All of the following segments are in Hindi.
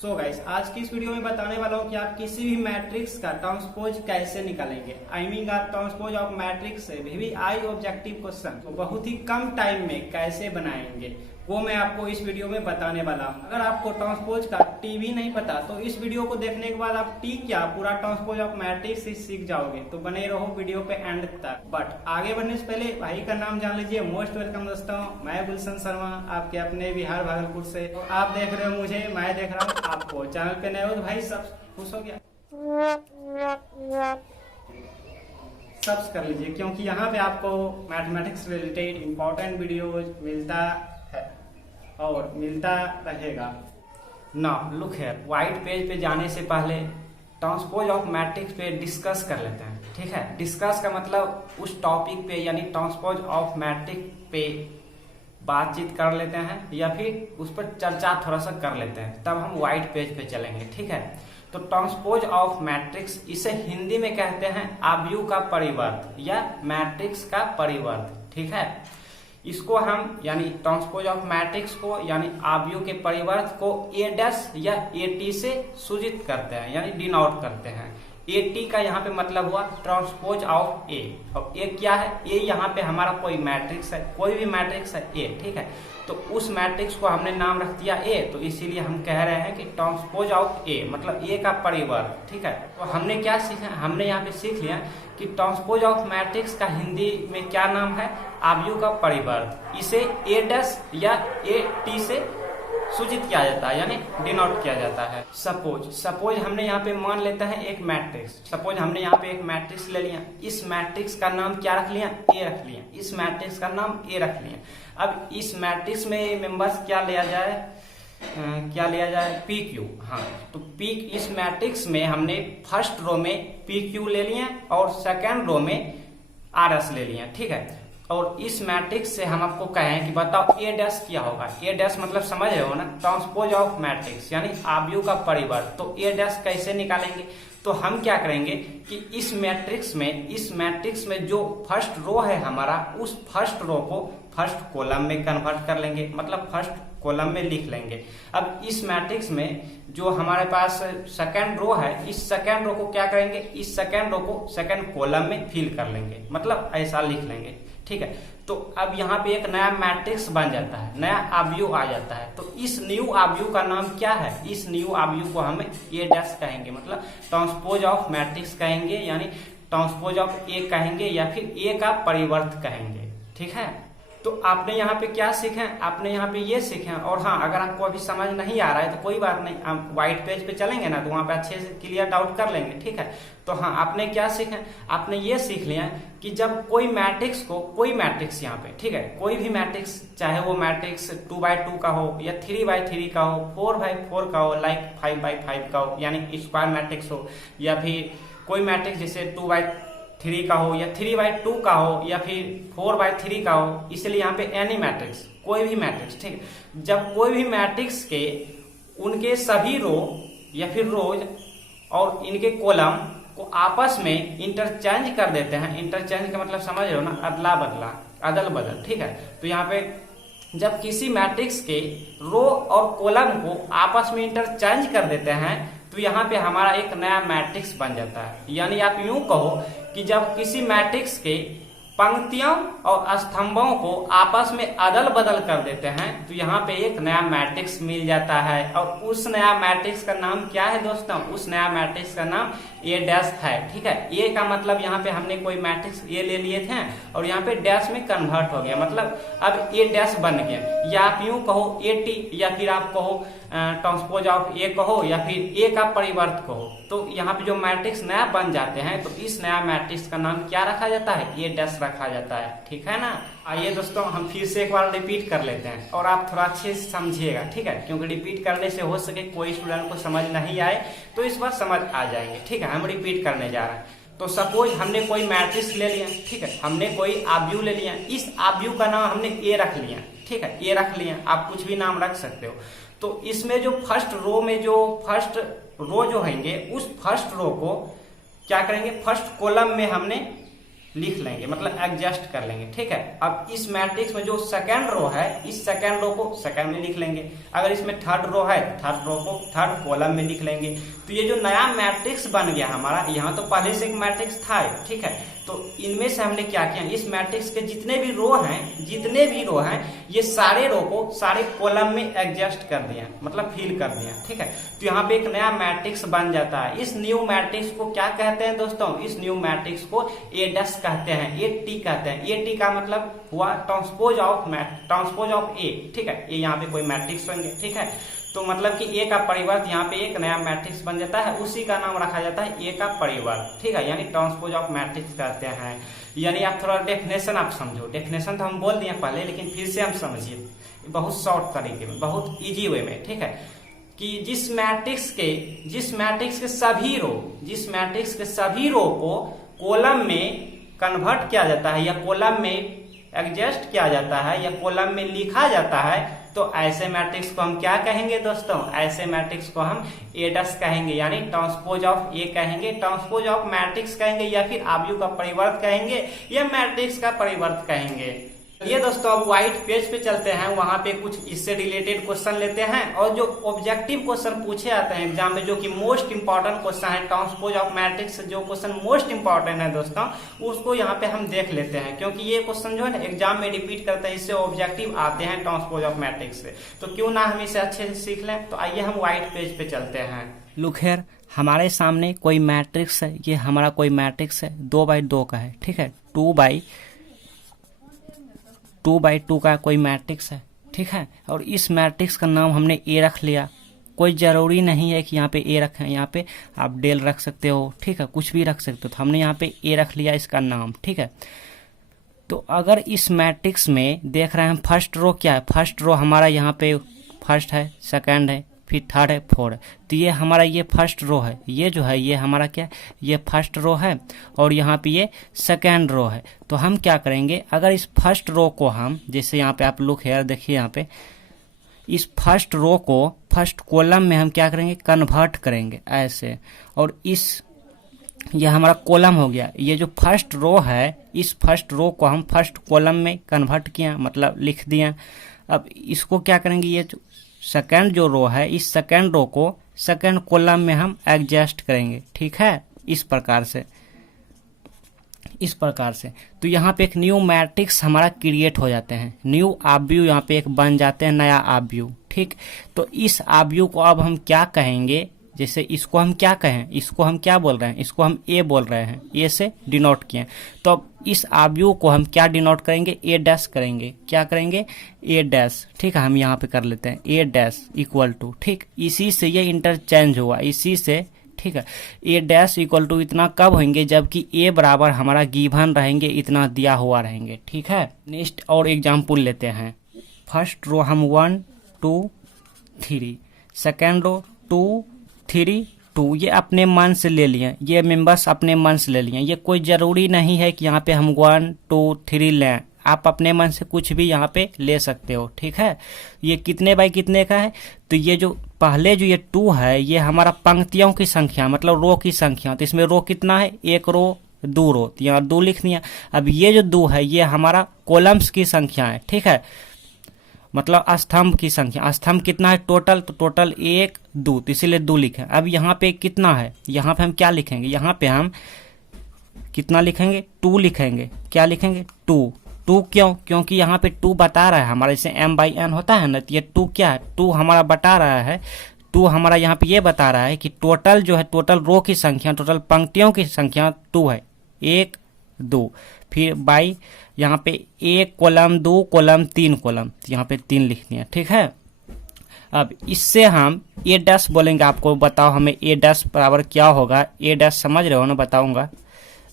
सो गाइस, आज की इस वीडियो में बताने वाला हूँ कि आप किसी भी मैट्रिक्स का ट्रांसपोज कैसे निकालेंगे। आई मीन आप ट्रांसपोज ऑफ मैट्रिक्स से भी आई ऑब्जेक्टिव क्वेश्चन को बहुत ही कम टाइम में कैसे बनाएंगे, वो मैं आपको इस वीडियो में बताने वाला हूँ। अगर आपको ट्रांसपोज का टी भी नहीं पता तो इस वीडियो को देखने के बाद आप टी क्या पूरा ट्रांसपोज ऑफ मैट्रिक्स ही सीख जाओगे। तो बने रहो वीडियो पे एंड तक। बट आगे बढ़ने से पहले भाई का नाम जान लीजिए। मोस्ट वेलकम दोस्तों, मैं गुलशन शर्मा, आपके अपने बिहार भागलपुर से। तो आप देख रहे हो मुझे, मैं देख रहा हूँ आपको। चैनल पे नए हो तो भाई सब खुश हो गया, सब्स कर लीजिए, क्योंकि यहाँ पे आपको मैथमेटिक्स रिलेटेड इंपॉर्टेंट वीडियोज मिलता है और मिलता रहेगा ना। लुक है, व्हाइट पेज पे जाने से पहले ट्रांसपोज ऑफ मैट्रिक्स पे डिस्कस कर लेते हैं। ठीक है, डिस्कस का मतलब उस टॉपिक पे यानी ट्रांसपोज ऑफ मैट्रिक्स पे बातचीत कर लेते हैं या फिर उस पर चर्चा थोड़ा सा कर लेते हैं, तब हम व्हाइट पेज पे चलेंगे। ठीक है, तो ट्रांसपोज ऑफ मैट्रिक्स, इसे हिंदी में कहते हैं आव्यूह का परिवर्त या मैट्रिक्स का परिवर्त। ठीक है, इसको हम यानी ट्रांसपोज ऑफ मैट्रिक्स को यानी आव्यूह के परिवर्त को ए डैश या ए टी से सूचित करते हैं यानी डिनोट करते हैं। ए टी का यहाँ पे मतलब हुआ ट्रांसपोज ऑफ ए। अब ए क्या है? ए यहाँ पे हमारा कोई मैट्रिक्स है, कोई भी मैट्रिक्स है ए। ठीक है, तो उस मैट्रिक्स को हमने नाम रख दिया ए, तो इसीलिए हम कह रहे हैं कि ट्रांसपोज ऑफ ए मतलब ए का परिवर्त। ठीक है, तो हमने क्या सीखा? हमने यहाँ पे सीख लिया कि ट्रांसपोज ऑफ मैट्रिक्स का हिंदी में क्या नाम है? आव्यूह का परिवर्त। इसे ए डैश या ए टी से सूचित किया जाता है यानी डिनोट किया जाता है। सपोज हमने यहाँ पे मान लेते हैं एक मैट्रिक्स। सपोज हमने यहाँ पे एक मैट्रिक्स ले लिया, इस मैट्रिक्स का नाम क्या रख लिया? ए रख लिया। इस मैट्रिक्स का नाम ए रख लिया। अब इस मैट्रिक्स में मेंबर्स क्या लिया जाए? P Q. हाँ, तो पी, इस मैट्रिक्स में हमने फर्स्ट रो में पी क्यू ले लिया और सेकेंड रो में आर एस ले लिया। ठीक है, और इस मैट्रिक्स से हम आपको कहें कि बताओ ए डैश क्या होगा? ए डैश मतलब समझ रहे हो ना, ट्रांसपोज ऑफ मैट्रिक्स यानी आव्यूह का परिवर्त। तो ए डैश कैसे निकालेंगे? तो हम क्या करेंगे कि इस मैट्रिक्स में जो फर्स्ट रो है हमारा, उस फर्स्ट रो को फर्स्ट कॉलम में कन्वर्ट कर लेंगे, मतलब फर्स्ट कॉलम में लिख लेंगे। अब इस मैट्रिक्स में जो हमारे पास सेकेंड रो है, इस सेकेंड रो को क्या करेंगे? इस सेकेंड रो को सेकेंड कॉलम में फिल कर लेंगे, मतलब ऐसा लिख लेंगे। ठीक है, तो अब यहाँ पे एक नया मैट्रिक्स बन जाता है, नया आव्यूह आ जाता है। तो इस न्यू आव्यूह का नाम क्या है? इस न्यू आव्यूह को हम ए डैश कहेंगे, मतलब ट्रांसपोज ऑफ मैट्रिक्स कहेंगे यानी ट्रांसपोज ऑफ ए कहेंगे या फिर ए का परिवर्त कहेंगे। ठीक है, तो आपने यहाँ पे क्या सीखे? आपने यहाँ पे ये सीखे। और हाँ, अगर आपको अभी समझ नहीं आ रहा है तो कोई बात नहीं, हम व्हाइट पेज पे चलेंगे ना तो वहाँ पे अच्छे से क्लियर डाउट कर लेंगे। ठीक है, तो हाँ, आपने क्या सीखे? आपने ये सीख लिया कि जब कोई मैट्रिक्स यहाँ पे, ठीक है, कोई भी मैट्रिक्स, चाहे वो मैट्रिक्स 2x2 का हो या 3x3 का हो, 4x4 का हो, लाइक 5x5 का हो यानी स्क्वायर मैट्रिक्स हो, या फिर कोई मैट्रिक्स जैसे 2x3 का हो या 3x2 का हो या फिर 4x3 का हो, इसलिए यहाँ पे एनी मैट्रिक्स, कोई भी मैट्रिक्स। ठीक है, जब कोई भी मैट्रिक्स के उनके सभी रो या फिर रोज और इनके कॉलम को आपस में इंटरचेंज कर देते हैं। इंटरचेंज का मतलब समझ रहे हो ना, अदला बदला, अदल बदल। ठीक है, तो यहाँ पे जब किसी मैट्रिक्स के रो और कॉलम को आपस में इंटरचेंज कर देते हैं तो यहाँ पे हमारा एक नया मैट्रिक्स बन जाता है। यानी आप यूं कहो कि जब किसी मैट्रिक्स के पंक्तियों और स्तंभों को आपस में अदल बदल कर देते हैं तो यहाँ पे एक नया मैट्रिक्स मिल जाता है। और उस नया मैट्रिक्स का नाम क्या है दोस्तों? उस नया मैट्रिक्स का नाम ए डैश है। ठीक है, ए का मतलब यहाँ पे हमने कोई मैट्रिक्स ए ले लिए थे और यहाँ पे डैश में कन्वर्ट हो गया, मतलब अब ए डैश बन गया। या आप यूं कहो ए टी, या फिर आप कहो ट्रांसपोज ऑफ ए कहो, या फिर ए का परिवर्त कहो। तो यहाँ पे जो मैट्रिक्स नया बन जाते हैं तो इस नया मैट्रिक्स का नाम क्या रखा जाता है? ए डैश रखा जाता है। ठीक है ना। आइए दोस्तों, हम फिर से एक बार रिपीट कर लेते हैं और आप थोड़ा अच्छे से समझिएगा। ठीक है, क्योंकि रिपीट करने से हो सके कोई स्टूडेंट को समझ नहीं आए तो इस बार समझ आ जाएंगे। ठीक है, हम रिपीट करने जा रहे हैं। तो सपोज हमने कोई मैट्रिक्स ले लिया, ठीक है, हमने कोई आव्यूह ले लिया, इस आव्यूह का नाम हमने ए रख लिया। ठीक है, ए रख लिया, आप कुछ भी नाम रख सकते हो। तो इसमें जो फर्स्ट रो जो होंगे, उस फर्स्ट रो को क्या करेंगे? फर्स्ट कॉलम में हमने लिख लेंगे, मतलब एडजस्ट कर लेंगे। ठीक है, अब इस मैट्रिक्स में जो सेकंड रो है, इस सेकंड रो को सेकंड में लिख लेंगे। अगर इसमें थर्ड रो है तो थर्ड रो को थर्ड कॉलम में लिख लेंगे। तो ये जो नया मैट्रिक्स बन गया हमारा, यहाँ तो पहले से एक मैट्रिक्स था। ठीक है, तो इनमें से हमने क्या किया, इस मैट्रिक्स के जितने भी रो हैं ये सारे रो को सारे कॉलम में एडजस्ट कर दिया, मतलब फिल कर दिया। ठीक है, तो यहाँ पे एक नया मैट्रिक्स बन जाता है। इस न्यू मैट्रिक्स को क्या कहते हैं दोस्तों, इस न्यू मैट्रिक्स को एडस कहते हैं, ए कहते हैं। ए का मतलब हुआ ट्रांसपोज ऑफ ए। ठीक है, ये यहाँ पे कोई मैट्रिक्स होंगे। ठीक है, तो मतलब कि ए का परिवर्त यहाँ पे एक नया मैट्रिक्स बन जाता है, उसी का नाम रखा जाता है ए का परिवर्त। ठीक है, यानी ट्रांसपोज ऑफ मैट्रिक्स कहते हैं। यानी आप थोड़ा डेफिनेशन आप समझो, डेफिनेशन तो हम बोल दिए पहले, लेकिन फिर से हम समझिए बहुत शॉर्ट तरीके में, बहुत इजी वे में। ठीक है, कि जिस मैट्रिक्स के सभी रो को कॉलम में कन्वर्ट किया जाता है, या कॉलम में एडजस्ट किया जाता है, या कॉलम में लिखा जाता है, तो ऐसे मैट्रिक्स को हम क्या कहेंगे दोस्तों, ऐसे मैट्रिक्स को हम एडस कहेंगे, यानी ट्रांसपोज ऑफ ए कहेंगे, ट्रांसपोज ऑफ मैट्रिक्स कहेंगे, या फिर आव्यूह का परिवर्त कहेंगे, या मैट्रिक्स का परिवर्त कहेंगे। ये दोस्तों अब व्हाइट पेज पे चलते हैं, वहां पे कुछ इससे रिलेटेड क्वेश्चन लेते हैं, और जो ऑब्जेक्टिव क्वेश्चन पूछे जाते हैं एग्जाम में, जो कि मोस्ट इंपॉर्टेंट क्वेश्चन है, ट्रांसपोज ऑफ मैट्रिक्स जो क्वेश्चन मोस्ट इंपॉर्टेंट है दोस्तों, उसको यहाँ पे हम देख लेते हैं, क्योंकि ये क्वेश्चन जो है ना एग्जाम में रिपीट करते हैं, इससे ऑब्जेक्टिव आते हैं ट्रांसपोज ऑफ मैट्रिक्स से, तो क्यों ना हम इसे अच्छे से सीख लें। तो आइए हम व्हाइट पेज पे चलते हैं। लुक हियर, हमारे सामने कोई मैट्रिक्स है, ये हमारा कोई मैट्रिक्स है, 2x2 का है। ठीक है, 2x2 का कोई मैट्रिक्स है। ठीक है, और इस मैट्रिक्स का नाम हमने ए रख लिया। कोई जरूरी नहीं है कि यहाँ पे ए रखें, यहाँ पे आप डेल रख सकते हो। ठीक है, कुछ भी रख सकते हो, तो हमने यहाँ पे ए रख लिया इसका नाम। ठीक है, तो अगर इस मैट्रिक्स में देख रहे हैं फर्स्ट रो क्या है, फर्स्ट रो हमारा यहाँ पे फर्स्ट है, सेकंड है, फिर थर्ड है, फोर्थ है, तो ये हमारा ये फर्स्ट रो है, ये जो है ये हमारा क्या है, ये फर्स्ट रो है, और यहाँ पे ये सेकंड रो है। तो हम क्या करेंगे, अगर इस फर्स्ट रो को हम, जैसे यहाँ पे आप लुक हियर देखिए, यहाँ पे इस फर्स्ट रो को फर्स्ट कॉलम में हम क्या करेंगे, कन्वर्ट करेंगे ऐसे, और इस ये हमारा कॉलम हो गया। ये जो फर्स्ट रो है, इस फर्स्ट रो को हम फर्स्ट कॉलम में कन्वर्ट किया, मतलब लिख दिया। अब इसको क्या करेंगे, ये जो सेकंड जो रो है, इस सेकंड रो को सेकंड कॉलम में हम एडजस्ट करेंगे। ठीक है, इस प्रकार से तो यहाँ पे एक न्यू मैट्रिक्स हमारा क्रिएट हो जाते हैं, न्यू आव्यूह यहाँ पे एक बन जाते हैं, नया आव्यूह। ठीक, तो इस आव्यूह को अब हम क्या कहेंगे, जैसे इसको हम क्या कहें, इसको हम क्या बोल रहे हैं, इसको हम ए बोल रहे हैं, ए से डिनोट किए। तो अब इस आव्यूह को हम क्या डिनोट करेंगे, ए डैश करेंगे। क्या करेंगे, ए डैश। ठीक है, हम यहाँ पे कर लेते हैं ए डैश इक्वल टू, ठीक, इसी से ये इंटरचेंज हुआ, इसी से। ठीक है, ए डैश इक्वल टू इतना कब होंगे, जबकि ए बराबर हमारा गिवन रहेंगे, इतना दिया हुआ रहेंगे। ठीक है, नेक्स्ट और एग्जाम्पल लेते हैं। फर्स्ट रो हम 1 2 3, सेकेंड रो 2 3 2, ये अपने मन से ले लिए, ये मेंबर्स अपने मन से ले लिए। ये कोई ज़रूरी नहीं है कि यहाँ पे हम 1 2 3 लें, आप अपने मन से कुछ भी यहाँ पे ले सकते हो। ठीक है, ये कितने बाई कितने का है, तो ये जो पहले जो ये 2 है, ये हमारा पंक्तियों की संख्या, मतलब रो की संख्या। तो इसमें रो कितना है, 1 रो 2 रो, तो यहाँ 2 लिख दिया। अब ये जो 2 है, ये हमारा कॉलम्स की संख्या है। ठीक है, मतलब स्तंभ की संख्या। स्तंभ कितना है टोटल, तो टोटल 1 2, तो इसीलिए 2 लिखे। अब यहाँ पे कितना है, यहाँ पे हम क्या लिखेंगे, यहाँ पे हम कितना लिखेंगे, 2 लिखेंगे। क्या लिखेंगे, 2 क्यों, क्योंकि यहाँ पे 2 बता रहा है हमारा, जैसे m/n होता है ना, तो ये 2 क्या है, 2 हमारा बता रहा है। 2 हमारा यहाँ पे ये बता रहा है कि टोटल जो है, टोटल रो की संख्या, टोटल पंक्तियों की संख्या 2 है, 1 2, फिर बाई यहाँ पे 1 कॉलम 2 कॉलम 3 कॉलम, तो यहाँ पे 3 लिख दिया। ठीक है, अब इससे हम ए डैश बोलेंगे। आपको बताओ हमें ए डैश बराबर क्या होगा, ए डैश समझ रहे हो ना, बताऊंगा।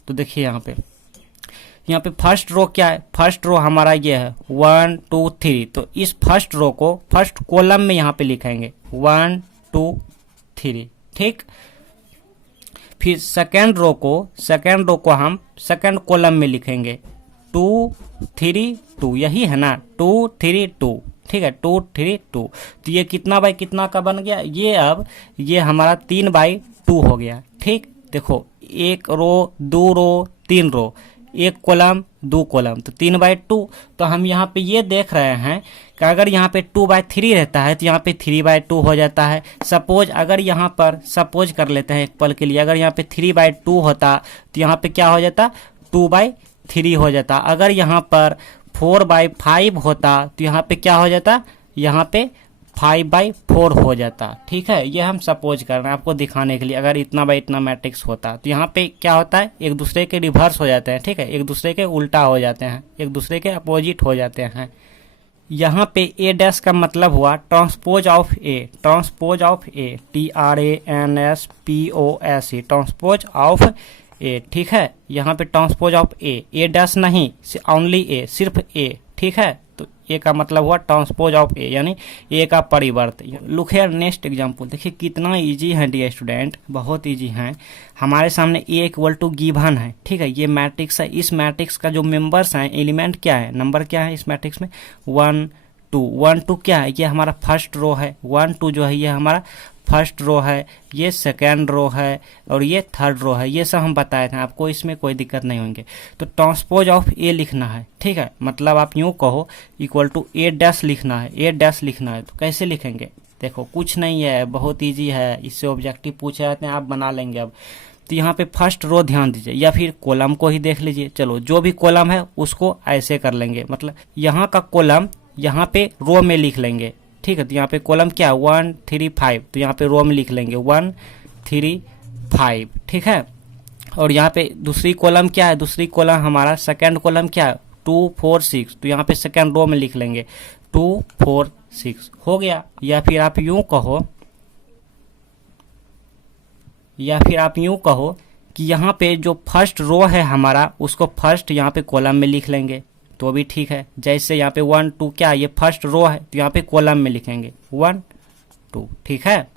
तो देखिए यहाँ पे फर्स्ट रो क्या है, फर्स्ट रो हमारा ये है 1 2 3, तो इस फर्स्ट रो को फर्स्ट कॉलम में यहाँ पे लिखेंगे 1 2 3। ठीक, फिर सेकेंड रो को हम सेकेंड कॉलम में लिखेंगे 2 3 2, यही है ना, 2 3 2। ठीक है, 2 3 2, तो ये कितना बाई कितना का बन गया, ये अब ये हमारा 3/2 हो गया। ठीक, देखो 1 रो 2 रो 3 रो, एक कॉलम 2 कॉलम तो 3/2। तो हम यहाँ पे ये देख रहे हैं कि अगर यहाँ पे 2/3 रहता है तो यहाँ पे 3/2 हो जाता है। सपोज अगर यहाँ पर सपोज कर लेते हैं एक पल के लिए, अगर यहाँ पे 3/2 होता तो यहाँ पे क्या हो जाता 2/3 हो जाता। अगर यहाँ पर 4/5 होता तो यहाँ पे क्या हो जाता, यहाँ पे 5/4 हो जाता। ठीक है, ये हम सपोज कर रहे हैं आपको दिखाने के लिए। अगर इतना बाई इतना मैट्रिक्स होता तो यहाँ पे क्या होता है, एक दूसरे के रिवर्स हो जाते हैं। ठीक है, एक दूसरे के उल्टा हो जाते हैं, एक दूसरे के अपोजिट हो जाते हैं। यहाँ पे ए डैश का मतलब हुआ transpose of A, transpose of A, TRANSPOSE, transpose of A. ठीक है, यहाँ पे ट्रांसपोज ऑफ ए डैश नहीं, ओनली ए, सिर्फ ए। ठीक है, तो ए का मतलब हुआ ट्रांसपोज ऑफ ए, यानी ए का परिवर्त। लुक हियर नेक्स्ट एग्जांपल, देखिए कितना इजी है डियर स्टूडेंट, बहुत इजी है। हमारे सामने ए इक्वल टू गिवन है। ठीक है, ये मैट्रिक्स है। इस मैट्रिक्स का जो मेंबर्स हैं, एलिमेंट क्या है, नंबर क्या है इस मैट्रिक्स में, 1 2 क्या है, ये हमारा फर्स्ट रो है। 1 2 जो है ये हमारा फर्स्ट रो है, ये सेकेंड रो है और ये थर्ड रो है। ये सब हम बताए थे आपको, इसमें कोई दिक्कत नहीं होंगे। तो ट्रांसपोज ऑफ ए लिखना है। ठीक है, मतलब आप यूं कहो इक्वल टू ए डैश लिखना है, ए डैश लिखना है। तो कैसे लिखेंगे, देखो कुछ नहीं है, बहुत इजी है। इससे ऑब्जेक्टिव पूछे जाते हैं, आप बना लेंगे अब। तो यहाँ पे फर्स्ट रो ध्यान दीजिए, या फिर कॉलम को ही देख लीजिए। चलो जो भी कॉलम है उसको ऐसे कर लेंगे, मतलब यहाँ का कॉलम यहाँ पे रो में लिख लेंगे। ठीक है, तो यहाँ पे कॉलम क्या है 1 3 5, तो यहाँ पे रो में लिख लेंगे 1 3 5। ठीक है, और यहाँ पे दूसरी कॉलम क्या है, दूसरी कॉलम हमारा सेकंड कॉलम क्या है 2 4 6, तो यहाँ पे सेकंड रो में लिख लेंगे 2 4 6 हो गया। या फिर आप यूं कहो कि यहाँ पे जो फर्स्ट रो है हमारा, उसको फर्स्ट यहाँ पे कॉलम में लिख लेंगे तो भी ठीक है। जैसे यहाँ पे 1 2 क्या है, ये फर्स्ट रो है तो यहाँ पे कॉलम में लिखेंगे 1 2। ठीक है,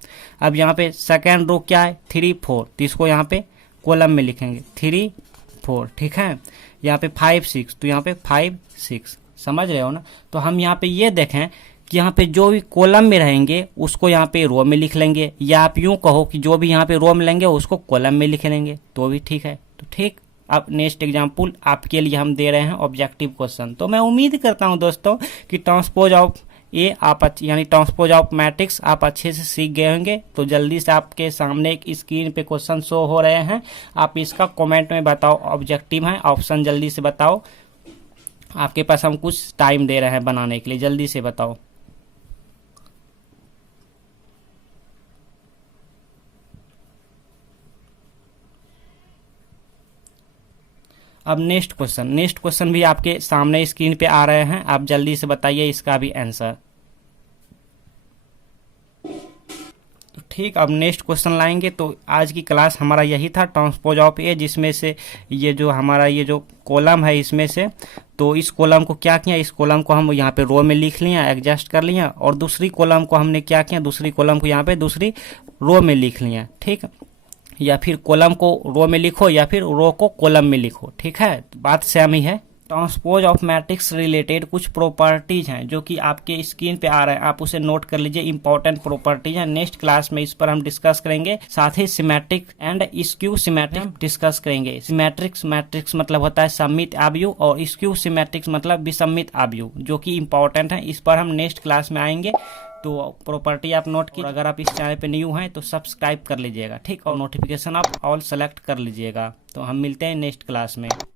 अब यहाँ पे सेकेंड रो क्या है 3 4, तो इसको यहाँ पे कॉलम में लिखेंगे 3 4। ठीक है, यहाँ पे 5 6, तो यहाँ पे 5 6, समझ रहे हो ना। तो हम यहाँ पे ये देखें कि यहाँ पे जो भी कॉलम में रहेंगे उसको यहाँ पे रो में लिख लेंगे, या आप यूं कहो कि जो भी यहाँ पे रो में लेंगे उसको कॉलम में लिख लेंगे तो भी ठीक है। तो ठीक, अब नेक्स्ट एग्जाम्पल आपके लिए हम दे रहे हैं ऑब्जेक्टिव क्वेश्चन। तो मैं उम्मीद करता हूं दोस्तों कि ट्रांसपोज ऑफ ए आप यानी ट्रांसपोज ऑफ मैट्रिक्स आप अच्छे से सीख गए होंगे। तो जल्दी से आपके सामने एक स्क्रीन पे क्वेश्चन शो हो रहे हैं, आप इसका कमेंट में बताओ ऑब्जेक्टिव है ऑप्शन, जल्दी से बताओ। आपके पास हम कुछ टाइम दे रहे हैं बनाने के लिए, जल्दी से बताओ। अब नेक्स्ट क्वेश्चन भी आपके सामने स्क्रीन पे आ रहे हैं, आप जल्दी से बताइए इसका भी आंसर। तो ठीक, अब नेक्स्ट क्वेश्चन लाएंगे। तो आज की क्लास हमारा यही था ट्रांसपोज ऑफ ए, जिसमें से ये जो हमारा ये जो कॉलम है इसमें से, तो इस कॉलम को क्या किया, इस कॉलम को हम यहाँ पे रो में लिख लिया, एडजस्ट कर लिया, और दूसरी कॉलम को हमने क्या किया, दूसरी कॉलम को यहाँ पे दूसरी रो में लिख लिया। ठीक, या फिर कॉलम को रो में लिखो या फिर रो को कॉलम में लिखो। ठीक है, बात सेम ही है। ट्रांसपोज ऑफ मैट्रिक्स रिलेटेड कुछ प्रॉपर्टीज हैं जो कि आपके स्क्रीन पे आ रहे हैं, आप उसे नोट कर लीजिए, इंपॉर्टेंट प्रॉपर्टीज हैं। नेक्स्ट क्लास में इस पर हम डिस्कस करेंगे, साथ ही symmetric and skew symmetric discuss करेंगे। सिमेट्रिक्स मैट्रिक्स मतलब होता है सममित आव्यूह, और स्क्यू सिमेट्रिक्स मतलब विसम्मित आव्यूह, जो कि इंपॉर्टेंट है। इस पर हम नेक्स्ट क्लास में आएंगे। तो प्रॉपर्टी आप नोट की, अगर आप इस चैनल पे न्यू हैं तो सब्सक्राइब कर लीजिएगा। ठीक, और नोटिफिकेशन आप ऑल सेलेक्ट कर लीजिएगा। तो हम मिलते हैं नेक्स्ट क्लास में।